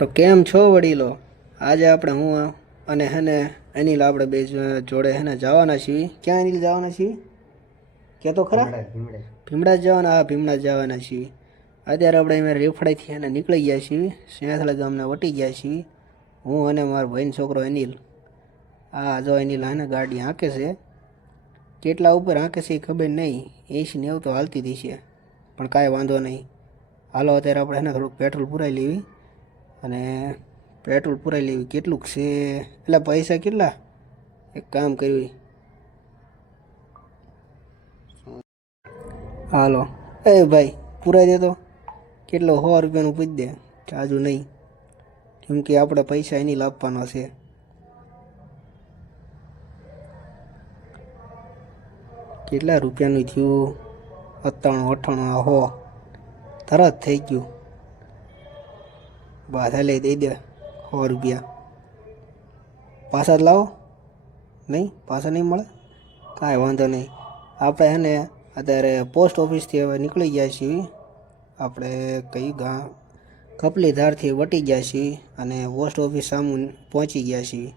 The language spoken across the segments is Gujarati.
તો કેમ છો વડીલો? આજે આપણે હું અને હેને અનિલ આપણે બે જોડે હેને જવાના છીએ. ક્યાં અનિલ જવાના છીએ? કે તો ખરા? ભીમડા જવાના? હા ભીમડા જવાના છીએ. અત્યારે આપણે અહીંયા રેફડાઈથી એને નીકળી ગયા છીએ. સિંહાથલા ગામને વટી ગયા છીએ. હું અને મારો ભાઈનો છોકરો અનિલ. આ જો અનિલ આને ગાડી હાંકે છે. કેટલા ઉપર હાંકે છે એ ખબર નહીં એસી નેવું તો હાલતી હતી છે પણ કાંઈ વાંધો નહીં હાલો અત્યારે આપણે એને થોડુંક પેટ્રોલ પુરાઈ લેવી. અને પેટ્રોલ પુરાઈ લેવી. કેટલુંક છે? એટલે પૈસા કેટલા? એક કામ કર્યું હાલો. એ ભાઈ, પુરાઈ દે તો. કેટલો સો રૂપિયાનું પૂછ દે. ચાજુ નહીં. કેમ કે આપણે પૈસા એની લાપવાના છે. કેટલા રૂપિયાનું થયું? સત્તાણું, અઠ્ઠાણું, આ હો. તરત થઈ ગયું. બાધા લઈ દઈ દે, સો રૂપિયા. પાછા જ લાવો. નહીં, પાછા નહીં મળે? કાંઈ વાંધો નહીં. આપણે હે ને અત્યારે પોસ્ટ ઓફિસથી હવે નીકળી ગયા છીએ. આપણે કઈ ગા કપલી ધારથી વટી ગયા છીએ અને પોસ્ટ ઓફિસ સામુ પહોંચી ગયા છીએ.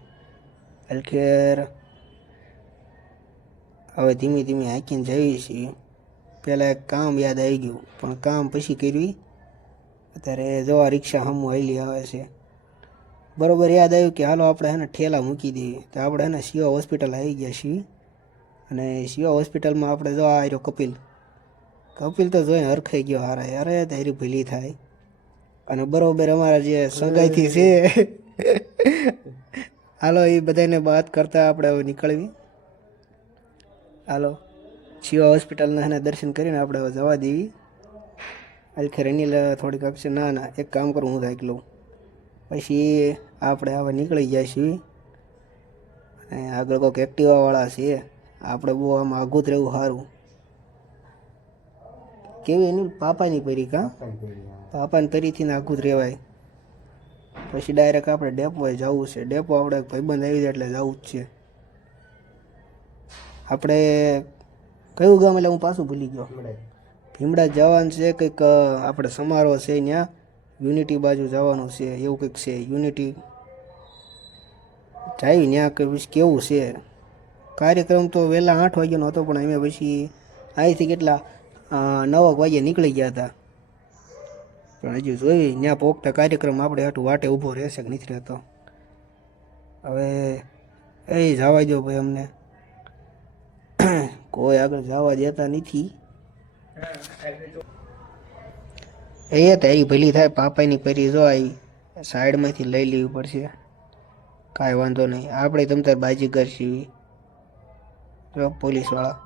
હલખેર હવે ધીમે ધીમે હાંકીને જઈએ છીએ. પહેલાં એક કામ યાદ આવી ગયું, પણ કામ પછી કર્યું અત્યારે જો રિક્ષા હમ હાલી આવે છે. બરોબર યાદ આવ્યું કે હાલો આપણે એને ઠેલા મૂકી દઈએ. તો આપણે એને શિવા હોસ્પિટલ આવી ગયા છીએ. અને શિવા હોસ્પિટલમાં આપણે જો આવ્યો કપિલ. કપિલ તો જોઈને હરખાઈ ગયો હારા. અરે તારી ભીલી થાય. અને બરોબર અમારા જે સગાઈથી છે. હાલો, એ બધાને વાત કરતા આપણે હવે નીકળવી. હાલો, શિવા હોસ્પિટલના એને દર્શન કરીને આપણે જવા દેવી. અલખેર અનિલ થોડીક આપશે. ના ના, એક કામ કરું, હું થાક લઉં. પછી આપણે હવે નીકળી જાય છીએ અને આગળ કોઈક એક્ટિવાવાળા છે. આપણે બહુ આમ આઘું રહેવું સારું. કેવી એની પાપાની પરી કા? પાપાની તરીથી આઘું જ રહેવાય. પછી ડાયરેક્ટ આપણે ડેપોએ જવું છે. ડેપો આપણે ભાઈબંધ આવી જાય એટલે જવું જ છે. આપણે કયું ગામ એટલે હું પાછું ભૂલી ગયો? ભીમડા જવાનું છે, કંઈક આપણે સમારોહ છે ત્યાં. યુનિટી બાજુ જવાનું છે, એવું કંઈક છે. યુનિટી જાય ત્યાં કે પછી કેવું છે? કાર્યક્રમ તો વહેલા આઠ વાગ્યાનો હતો, પણ અમે પછી અહીંથી કેટલા નવ વાગે નીકળી ગયા હતા. પણ હજુ જોઈ ત્યાં પોખતા કાર્યક્રમ આપણે હાટું વાટે ઊભો રહેશે કે નથી રહેતો. હવે એ જવા દો ભાઈ અમને. કોઈ આગળ જવા દેતા નથી. એ તો એ ભલી થાય પાપાની પરી જો આવી સાઈડમાંથી લઈ લેવી પડશે. કાંઈ વાંધો નહીં. આપણે તમ તાર બાજી કરશી જો, પોલીસવાળા.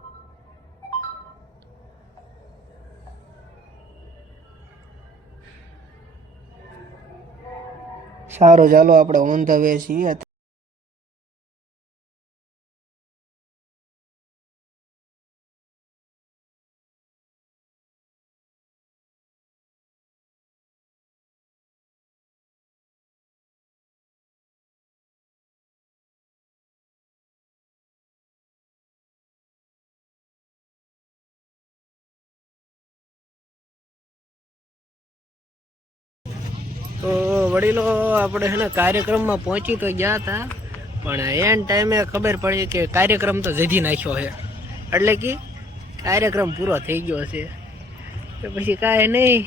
સારું, ચાલો, આપણે ઓન ધ વે છીએ. તો વડીલો આપણે છે ને કાર્યક્રમમાં પહોંચી તો ગયા હતા, પણ એન ટાઈમે ખબર પડી કે કાર્યક્રમ તો જધી નાખ્યો છે. એટલે કે કાર્યક્રમ પૂરો થઈ ગયો છે. તો પછી કાંઈ નહીં,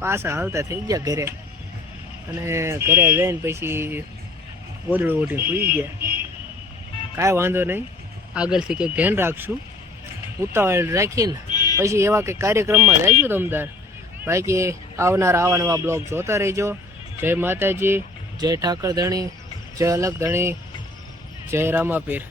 પાછા હાલતા થઈ ગયા ઘરે. અને ઘરે જઈને પછી ગોદડું ઉઠીને સુઈ ગયા. કાંઈ વાંધો નહીં, આગળથી કંઈક ધ્યાન રાખશું. ઉતાવળ રાખીને, પછી એવા કંઈક કાર્યક્રમમાં જઈશું તમદાર બાકી આવનાર આવા બ્લોગ જોતા રહેજો. જય માતાજી, જય ઠાકર ધણી, જય અલગ ધણી, જય રામાપીર.